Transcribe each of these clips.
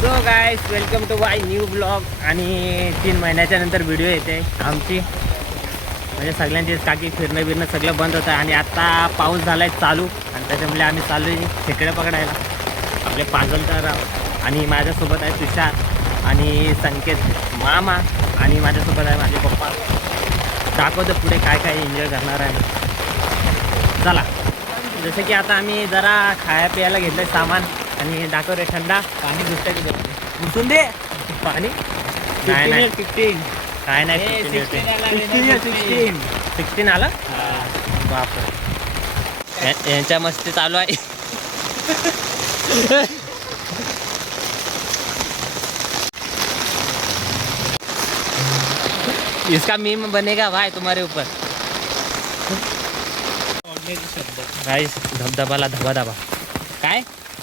So guys welcome to my new blog. आणि 3 महिन्याच्या नंतर व्हिडिओ येते आमची. म्हणजे सगळ्यांचीच काकी फिरणं सगळं बंद होतं आणि आता पाऊस झाला आहे चालू आणि त्याच्यामुळे आम्ही चालू आहे खेकडे पकडायला आपले पाजलकर. आणि माझ्यासोबत आहे तुषार आणि संकेत मामा आणि माझ्यासोबत आहे माझे पप्पा. दाखवतो पुढे काय काय एन्जॉय करणार आहे. चला, जसं की आता आम्ही जरा खाया प्यायला घेतलं सामान आणि दाखव रे थंडा पाणी घुसतं की घुसून दे पाणी. नाही नाही 15 काय नाही 16 आलं. बापरे, यांच्या मस्ती चालू आहे. इसका मीम बनेगा भाई तुम्हारे ऊपर. गाइस धबधबाला धबा धबा काय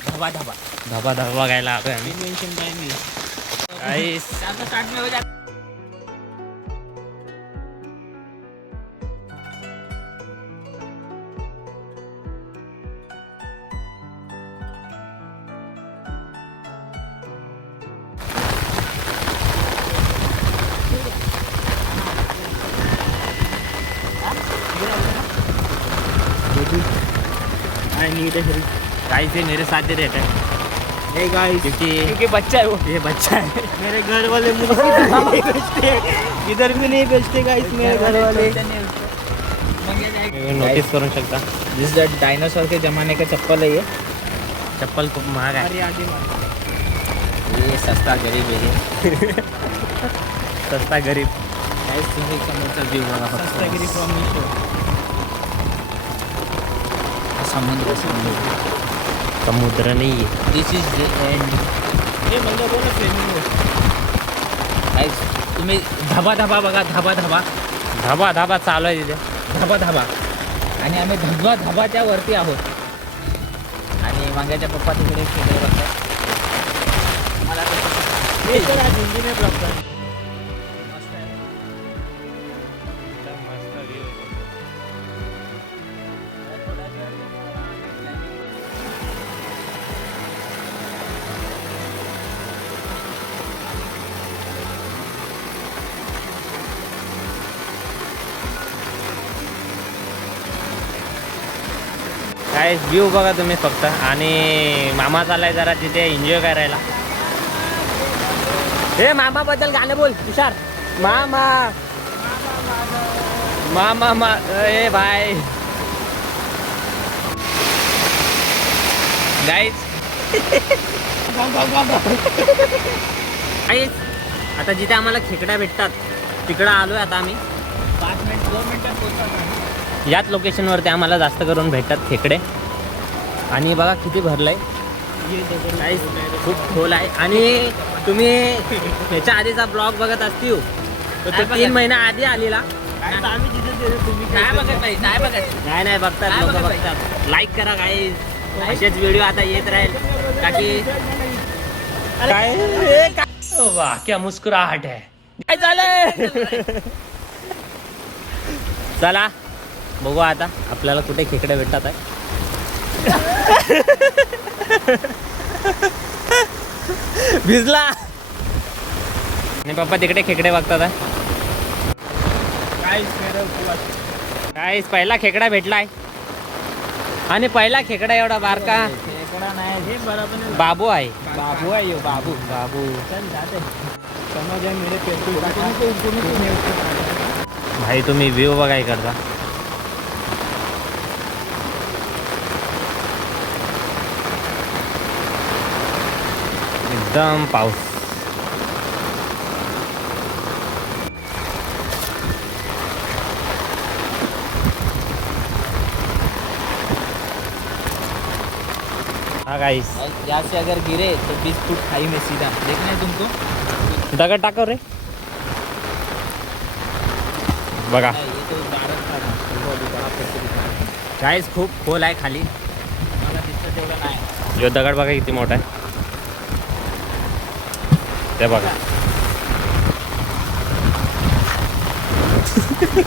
धबा धबा धबा धबा गायला आलोय आम्ही. गाइस गाइस ये मेरे साथ ही रहता है. Hey guys, क्योंकि बच्चा है वो, ये बच्चा है. मेरे घर वाले मुझे नहीं बेचते, इधर भी नहीं बेचते गाइस मेरे घर वाले. नोटिस करू शकता. जिस डायनासोर के जमाने का चप्पल है ये. चप्पल खूप महाग आहे. ये सस्ता गरीब है. सस्ता गरीब. गाइस तुम्ही समोरचा जीव बघा फक्त. सस्ता गरीब फ्रॉम मीशो. समुद्र समुद्र नाही आहे. दिस इज द एंड. हे म्हणजे बोला फ्लेमिंगो. गाइस तुम्ही धबा धबा बघा. धबा धबा धाबा धाबा चालू आहे तिथे. धबा धबा आणि आम्ही धबा धबाच्या वरती आहोत. आणि वांग्याच्या पप्पा तिकडे खेळले बघतात. मला काय व्ह्यू बघा तुम्ही फक्त. आणि मामा चाललाय जरा तिथे एन्जॉय करायला. हे मामा बद्दल गाणं बोल तुषार. मामा मामा मा ए भाई. गाईज आता जिथे आम्हाला खेकड्या भेटतात तिकडं आलोय आता आम्ही. 2 मिनिटात पोहोचतो. याच लोकेशनवरती आम्हाला जास्त करून भेटतात खेकडे. आणि बघा किती भरलंय. खूप खोल आहे. आणि तुम्ही ह्याच्या आधीचा ब्लॉग बघत असतील तर 3 महिना आधी आलेला. आम्ही तिथे तुम्ही नाही बघत नाही बघतात लोक बघतात. लाईक करा काही असेच व्हिडिओ आता येत राहील का की काय. वाह क्या मुस्कुराहट है. काय चालय. चला बघू आता आपल्याला कुठे खेकडे भेटतात आहे. भिजला. आणि पप्पा तिकडे खेकडे बघतात आहे. काय पहिला खेकडा भेटलाय. आणि पहिला खेकडा एवढा बारका खेकडा नाही हे बरोबर. बाबू आहे. बाबू आहे यो बाबू. बाबू चल जाते. समझ आहे मेरे पेट भाई तुम्ही व्ह्यू बघाय करता. एकदम पाऊस. हाँ गाइस यहाँ से अगर गिरे तो 20 फुट खाई में सीधा. देखना है तुमको. दगड टाकव रे. बघा ये तो भारत का ना. बड़ा फेसिलिटी. गाइस खूप खोल आहे खाली. मला दिसतं तेवढं नाही. जो दगड बघा किती मोठा आहे ते बघा.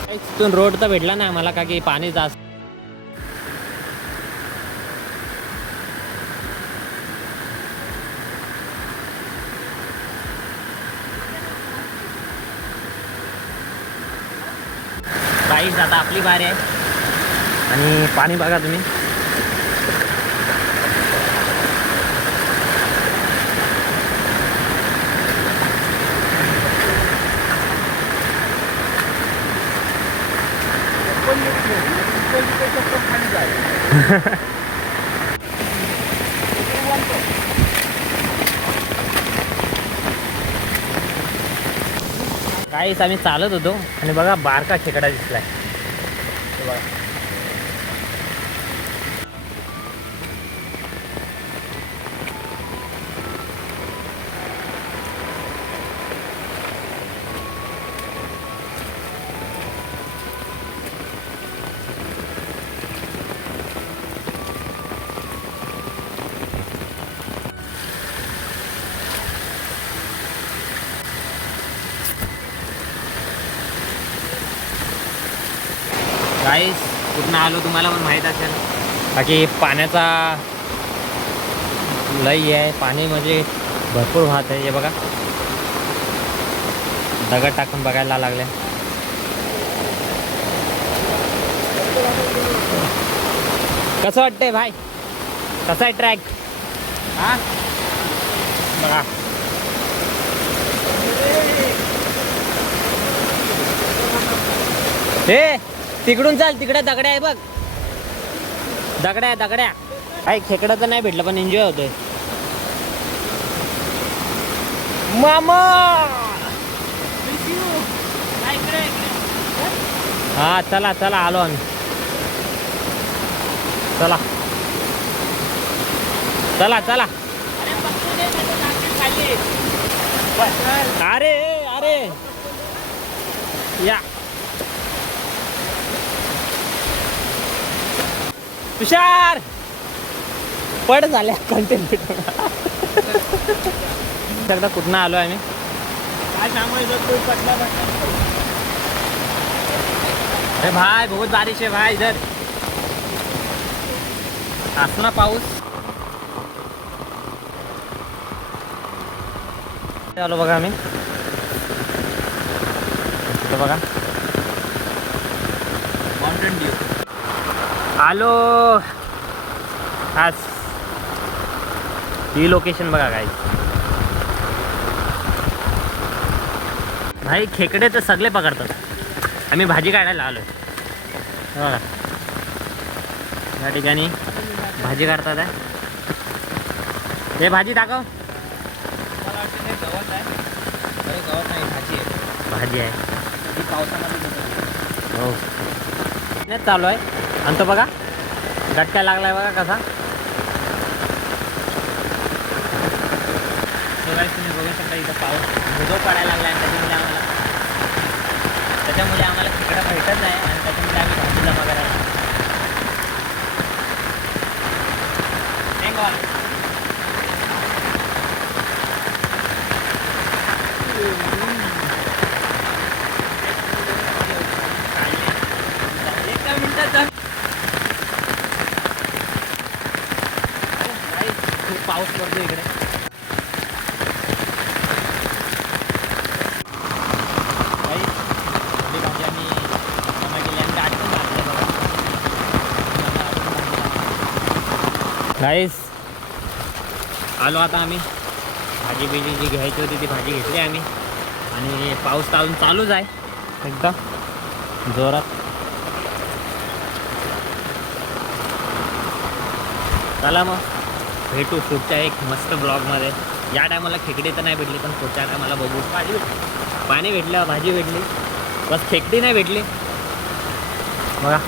तिथून रोड तर भेटला नाही मला का की पाणी जास्त. गाईस आता आपली बारी आहे आणि पाणी बघा तुम्ही. गाईस आम्ही चालत होतो आणि बघा बारका खेकडा दिसलाय. हे बघा. गाईस कुठनं आलो तुम्हाला पण माहीत असेल. बाकी पाण्याचा लई आहे. पाणी म्हणजे भरपूर वाहत आहे. हे बघा दगड टाकून बघायला लागले. कसं वाटतंय भाई? कसा आहे ट्रॅक? हा बघा हे तिकडून चाल. तिकडे दगड्या आहे बघ. दगड्या काही खेकडं तर नाही भेटलं पण एन्जॉय होतोय. मामा हा चला आलो आम्ही. चला अरे या तुषार पड झाल्या कंटेंट. एकदा कुठनं आलो आम्ही काय सांगायचं. अरे भाई बहुत बारिश है भाई इधर. असला पाऊस. आलो बघा आम्ही. बघा माउंटेन ड्यू आलो. आज ही लोकेशन बघा काय भाई. खेकडे तर सगळे पकडतात. आम्ही भाजी काढायला आलो. बघा या ठिकाणी भाजी काढतात आहे. हे भाजी दाखव. भाजी आहे हो. नाही चालू आहे आणि तो बघा झटका लागलाय बघा कसा. तुम्ही बघू शकता इथं पाऊस जो पडायला लागला आहे. त्याच्यामुळे आम्हाला खेकडा भेटत नाही आणि त्याच्यामुळे आम्ही भाजी जमा करायला. खूप पाऊस पडतो इकडे. भाजी आम्ही जमा केली आणि गाडी पण लागली बघा. गाईस आलो आता आम्ही. भाजी बिजी जी घ्यायची होती ती भाजी घेतली आम्ही आणि पाऊस चालून चालूच आहे एकदम जोरात. चला मग भेटू पुढच्या एक मस्त ब्लॉगमध्ये. या टायमाला खेकडे तर नाही भेटली पण पुढच्या टायमाला बघू. पाणी भेटलं भाजी भेटली बस खेकडी नाही भेटली बघा.